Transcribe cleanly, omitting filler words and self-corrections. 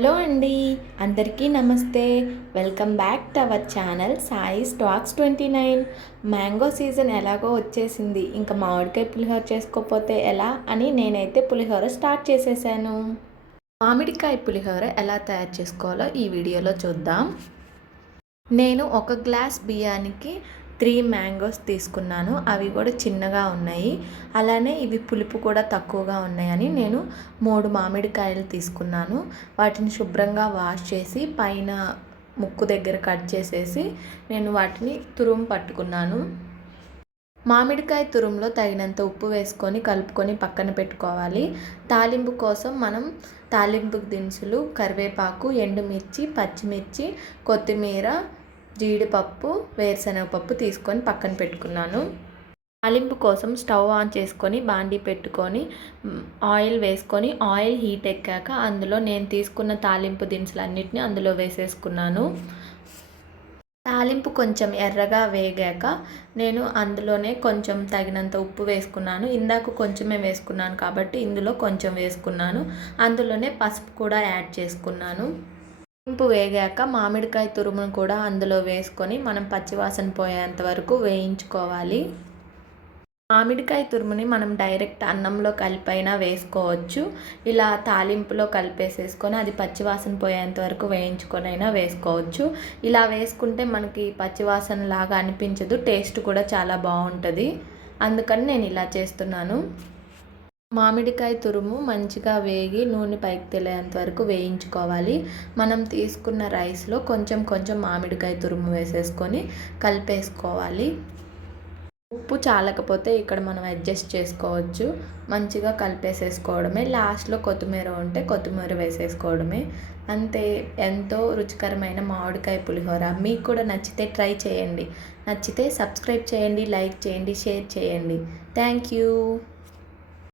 Hello అండి, అందరికీ నమస్తే. Welcome back to our channel Sai stocks 29. Mango season ఎలాగో వచ్చేసింది. ఇంకా మామిడికాయ పులిహోర చేసుకోకపోతే ఎలా అని నేనైతే పులిహోర స్టార్ట్ చేసేసాను. మామిడికాయ పులిహోర ఎలా తయారు చేసుకోవాలో ఈ వీడియోలో చూద్దాం. నేను ఒక గ్లాస్ బియ్యానికి 3 మ్యాంగోస్ తీసుకున్నాను. అవి కూడా చిన్నగా ఉన్నాయి. అలానే ఇవి పులుపు కూడా తక్కువగా ఉన్నాయని నేను 3 మామిడికాయలు తీసుకున్నాను. వాటిని శుభ్రంగా వాష్ చేసి పైన ముక్కు దగ్గర కట్ చేసేసి నేను వాటిని తురుము పట్టుకున్నాను. మామిడికాయ తురుములో తగినంత ఉప్పు వేసుకొని కలుపుకొని పక్కన పెట్టుకోవాలి. తాలింపు కోసం మనం తాలింపు దినుసులు కరివేపాకు, ఎండుమిర్చి, పచ్చిమిర్చి, కొత్తిమీర, జీడిపప్పు, వేరుశనగపప్పు తీసుకొని పక్కన పెట్టుకున్నాను. తాలింపు కోసం స్టవ్ ఆన్ చేసుకొని బాండీ పెట్టుకొని ఆయిల్ వేసుకొని ఆయిల్ హీట్ ఎక్కాక అందులో నేను తీసుకున్న తాలింపు దినుసులన్నిటిని అందులో వేసేసుకున్నాను. తాలింపు కొంచెం ఎర్రగా వేగాక నేను అందులోనే కొంచెం తగినంత ఉప్పు వేసుకున్నాను. ఇందాక కొంచెమే వేసుకున్నాను కాబట్టి ఇందులో కొంచెం వేసుకున్నాను. అందులోనే పసుపు కూడా యాడ్ చేసుకున్నాను. తాలింపు వేగాక మామిడికాయ తురుమును కూడా అందులో వేసుకొని మనం పచ్చివాసన పోయేంత వరకు వేయించుకోవాలి. మామిడికాయ తురుముని మనం డైరెక్ట్ అన్నంలో కలిపైనా వేసుకోవచ్చు. ఇలా తాలింపులో కలిపేసేసుకొని అది పచ్చివాసన పోయేంత వరకు వేయించుకొనైనా వేసుకోవచ్చు. ఇలా వేసుకుంటే మనకి పచ్చివాసన లాగా అనిపించదు, టేస్ట్ కూడా చాలా బాగుంటుంది. అందుకని నేను ఇలా చేస్తున్నాను. మామిడికాయ తురుము మంచిగా వేగి నూనె పైకి తేలేంత వరకు వేయించుకోవాలి. మనం తీసుకున్న రైస్లో కొంచెం కొంచెం మామిడికాయ తురుము వేసేసుకొని కలిపేసుకోవాలి. ఉప్పు చాలకపోతే ఇక్కడ మనం అడ్జస్ట్ చేసుకోవచ్చు. మంచిగా కలిపేసేసుకోవడమే. లాస్ట్లో కొత్తిమీర ఉంటే కొత్తిమీర వేసేసుకోవడమే. అంతే, ఎంతో రుచికరమైన మామిడికాయ పులిహోర. మీకు కూడా నచ్చితే ట్రై చేయండి. నచ్చితే సబ్స్క్రైబ్ చేయండి, లైక్ చేయండి, షేర్ చేయండి. Thank you.